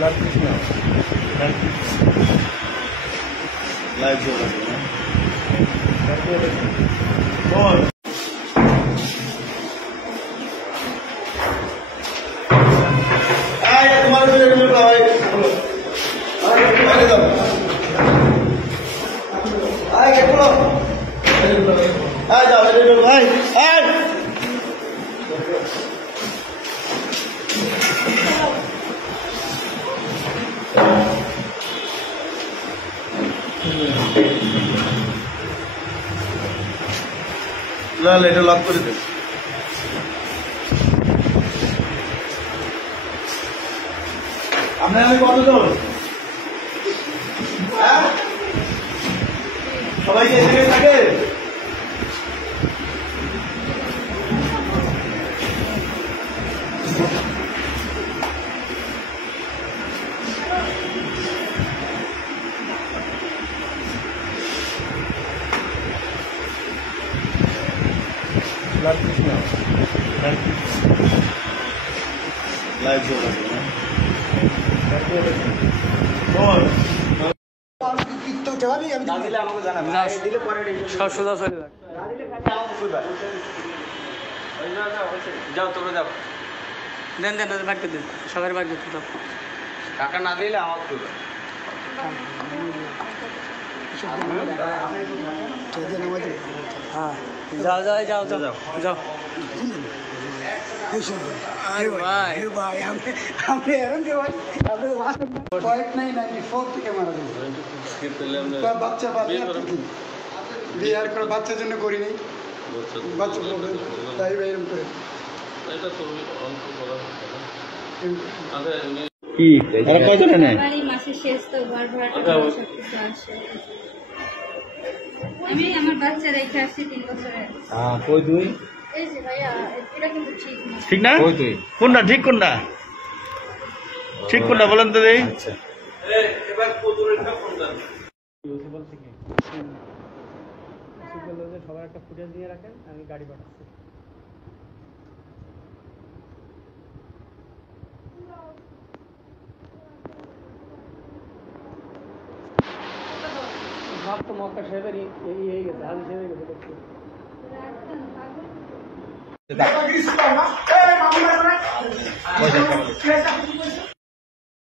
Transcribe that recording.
live जो लाल এটা lock করে দে আপনারা কতজন সবাই কি এখানে থাকে लाइव जो যাও তোমরা যাও দেন দেন বাদ দেন সবার বাদ দিতে দাও টাকা না দিলে আমার কইবা হ্যাঁ যাও যাও যাও যাও যাও ভাই আমি এরকম কে ভাই আপনি পয়েন্ট নাই 94 থেকে মারা যাবে বাচ্চা বিয়ার করে বাচ্চার জন্য করি নাই বাচ্চা তাই এরকম করে এটা তো অঙ্ক করা কি আর কত নেয় বাড়ি মাসের শেষ তো ঘর ভাড়া সব কিছু আসে আমি আমার বাচ্চা রেখে আসছি 3 বছরের হ্যাঁ কই তুই এই যে ভাইয়া এটা কিন্তু ঠিক না কই তুই কোনটা ঠিক কোনটা ঠিক কোনটা বলেন তো দেই আচ্ছা এবার কদুরেরটা কোনটা ইউসিবল থেকে ইউসিবলের সবার একটা ফুটেজ দিয়ে রাখেন আমি গাড়ি পাঠাচ্ছি ভাব তো মক্কা শেখেরই এই গেছে আজ শেখে গেছে দেখছি পয়সা